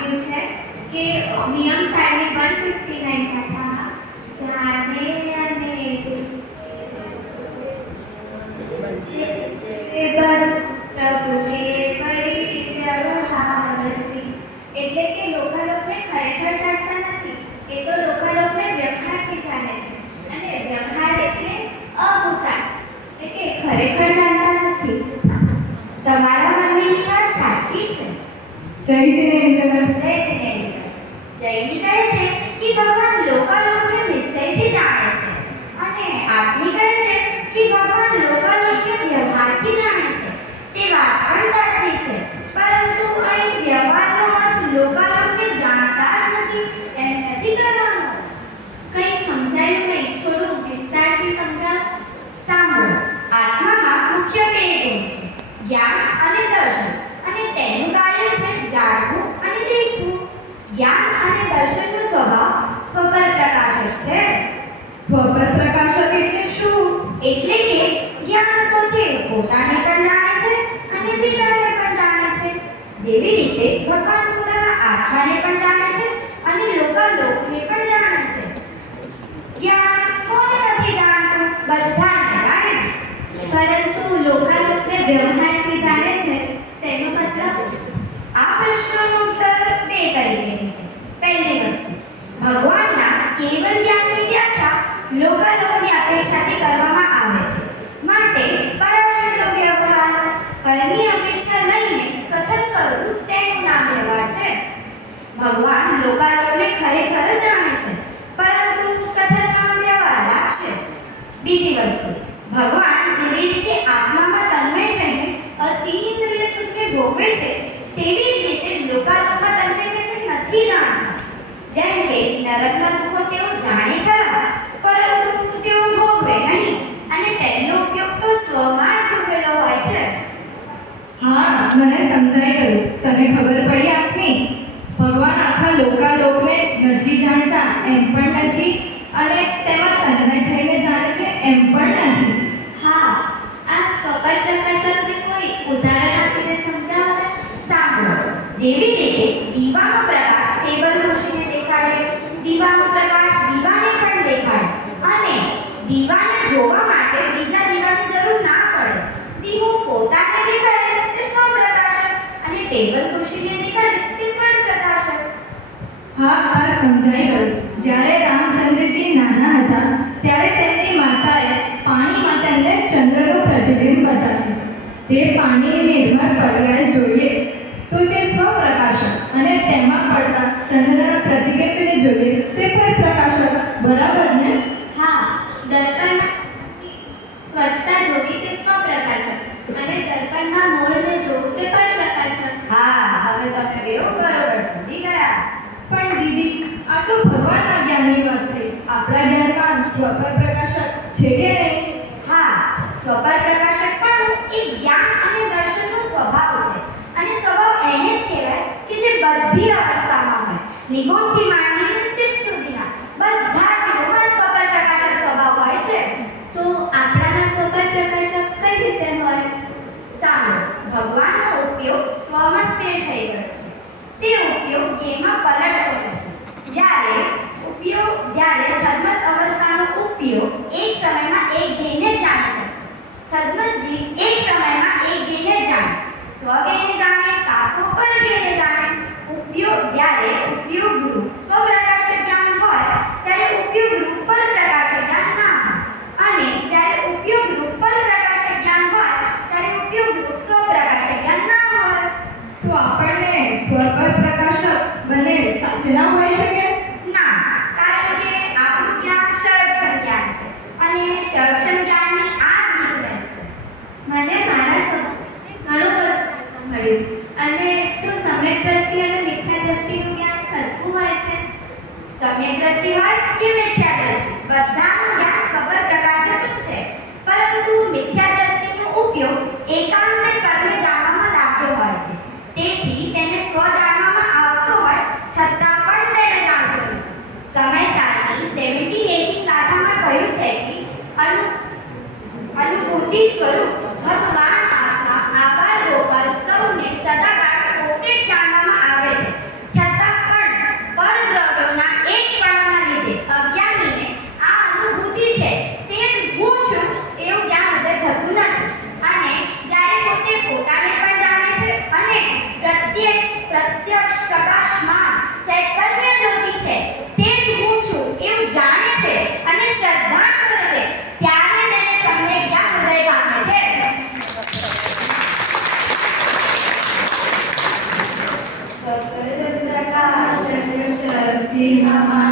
સાંભળ્યું છે કે નિયમ સારણી 159 કથામાં જાને અને પ્રભુ કેવડી વ્યવહારથી, એટલે કે લોકાલોકને ખરેખર જાણતા નથી, એ તો લોકાલોકને વ્યવહારથી જાણે છે, અને વ્યવહાર એટલે અભૂતાય, એટલે કે ખરેખર જાણતા નથી. તમારા મનની વાત સાચી છે. જય જિનેન્દ્ર. જય જિનેન્દ્ર. જયની કહે છે કે ભગવાન લોકાલોકને નિશ્ચયથી જાણે છે, અને આત્મી કહે છે કે ભગવાન લોકાલોકને વ્યવહારથી જાણે છે. તે વાત પણ સાચી છે, પરંતુ અહીં વ્યવહારનો અર્થ લોકાલોકને જાણતા જ નથી એમ નથી કરવાનો. કંઈ સમજાયું નહીં, થોડું વિસ્તારથી સમજાવો. સાંભળો, આત્મામાં મુખ્ય બે ગુણ છે, જ્ઞાન અને દર્શન, અને તેનું કાર્ય છે જાણવું અને દેખવું. જ્ઞાન અને દર્શનનો સ્વભાવ સ્વપર પ્રકાશક છે. સ્વપર પ્રકાશક એટલે શું? એટલે કે જ્ઞાન પોતે પોતાને પણ જાણે છે અને બીજાને પણ જાણે છે. જેવી રીતે ભગવાન પોતાના આત્માને પણ જાણે છે અને લોકાલોકને પણ જાણે છે. જ્ઞાન કોને નથી જાણતું? બધાને જાણે. પરંતુ લોકાલોકને વ્યવહારથી જાણે છે તેનો મતલબ? આ પ્રશ્નનો ઉત્તર બે તરીકેથી છે. પહેલી વસ્તુ, ભગવાનના કેવલ જ્ઞાનની વ્યાખ્યા લોકાલોકની અપેક્ષાથી કરવામાં આવે છે. માટે પરાશરનો વ્યવહાર, પરની અપેક્ષા લઈને કથન કરવું તેનું નામ વ્યવહાર છે. ભગવાન લોકાલોકને ખરેખર જાણે છે, પરંતુ કથનમાં વ્યવહાર રાખશે. બીજી વસ્તુ, ભગવાન જેવી રીતે આત્મામાં તન્મય થઈને અતીન્દ્રિય સુખને ભોગવે છે, તેવી જ રીતે લોકાલોકમાં તન્મય થઈને નથી જાણતા. જેમ કે નરકના દુઃખો તેઓ જાણે ખરા, પરંતુ તેઓ ભોગવે નહીં, અને તેમનો ઉપયોગ તો સ્વમાં જ ડૂબેલો હોય છે. હા, મને સમજાઈ ગયું. તને ખબર પડી આત્મી? ભગવાન આખા લોકાલોકને નથી જાણતા એમ પણ નથી, અને તેમાં તન્મય થઈને જાણે છે એમ પણ નથી. હા, આ સ્વપર પ્રકાશકને કોઈ ઉદાહરણ આપીને સમજાવો ને. સાંભળો, જેવી રીતે દીવાનો પ્રકાશ ટેબલ રોશનીને દેખાડે, દીવાનો પ્રકાશ દીવાને પણ દેખાડે, અને દીવાને જોવા માટે બીજા દીવાની જરૂર ના પડે. દીવો પોતાને દેખાડે તે સ્વપ્રકાશક, અને ટેબલ રોશનીને દેખાડે તે પરપ્રકાશક. હા, સમજાઈ ગયું. જ્યારે રામચંદ્રજી નાના હતા ત્યારે તેમની માતાએ પાણીમાં તેમને ચંદ્રનું પ્રતિબિંબ બતાવ્યું. તે પાણીની નિર્મળ પર્યાય જોઈએ તો તે સ્વપ્રકાશક, અને તેમાં પડતા ચંદ્રના પ્રતિબિંબને જોઈએ તે પરપ્રકાશક. બરાબર ને? હા, દર્પણમાં સ્વચ્છતા જોવી તે સ્વપ્રકાશક, અને દર્પણમાં મોરને જોવું તે પરપ્રકાશક. હા, હવે તમે બેઉ બરોબર સમજી ગયા. પણ દીદી, આ તો ભગવાનના જ્ઞાનની વાત થઈ. આપણા જ્ઞાનમાં સ્વપર પ્રકાશક છે કે નહીં? હા, સ્વપર પ્રકાશક પણ એ જ્ઞાન અને દર્શનનો સ્વભાવ છે, અને સ્વભાવ એને જ કહેવાય કે જે બધી અવસ્થામાં હોય, નિગુણથી માંડીને સ્થિત સુધીના બધા જીવોમાં સ્વપર પ્રકાશક સ્વભાવ હોય છે. તો આપણામાં સ્વપર પ્રકાશક કઈ રીતે હોય? સાંભળો, ભગવાનનો ઉપયોગ સ્વમાં સ્થિર થઈ ગયો છે. તે ઉપયોગ ગેમાં પલટતો નથી. જ્યારે છદ્મસ અવસ્થાનો ઉપયોગ એક સમયમાં એક ગેને જાણી શકશે. છદ્મસ જીવ એક સમયમાં એક ગેને જાણે, સ્વગેને જાણે કાં તો પરગેને જાણે. જ્યારે ઉપયોગ રૂપ સ્વપ્રકાશક જ્ઞાન હોય ત્યારે ઉપયોગ રૂપ પરપ્રકાશક જ્ઞાન ના હોય, અને જ્યારે ઉપયોગ રૂપ પરપ્રકાશક જ્ઞાન હોય ત્યારે ઉપયોગ રૂપ સ્વપ્રકાશક જ્ઞાન ના હોય. તો આપણને સ્વપર પ્રકાશક બંને સાથે ના હોઈ શકે? ના, કારણ કે આપણું જ્ઞાન સર્વક્ષમ જ્ઞાન છે, અને સર્વક્ષમ જ્ઞાનની આ જ નિકનેસ છે. મને મારા સ્વભાવ વિશે ઘણું બધું જાણવા મળ્યું. અને શું સમ્યક દ્રષ્ટિ અને મિથ્યા દ્રષ્ટિનું જ્ઞાન સરખું હોય છે? સમ્યક દ્રષ્ટિ હોય કે મિથ્યા દ્રષ્ટિ, બધાનું જ્ઞાન સ્વપર પ્રકાશક જ છે, પરંતુ મિથ્યા દ્રષ્ટિનો ઉપયોગ એકાંતને પરને જાણવામાં લાગ્યો હોય છે. તેથી તેને સ્વ જાણવામાં આવતો હોય છતાં પણ તેને જાણતો નથી. સમય સારની 1718 ગાથામાં કહ્યું છે કે અનુભૂતિ સ્વરૂપ ભગવાન આત્મા આબાલ ગોપાલ સૌને સદાકાળ પોતે જ જાણવામાં આવે છે, છતાં દેહમાં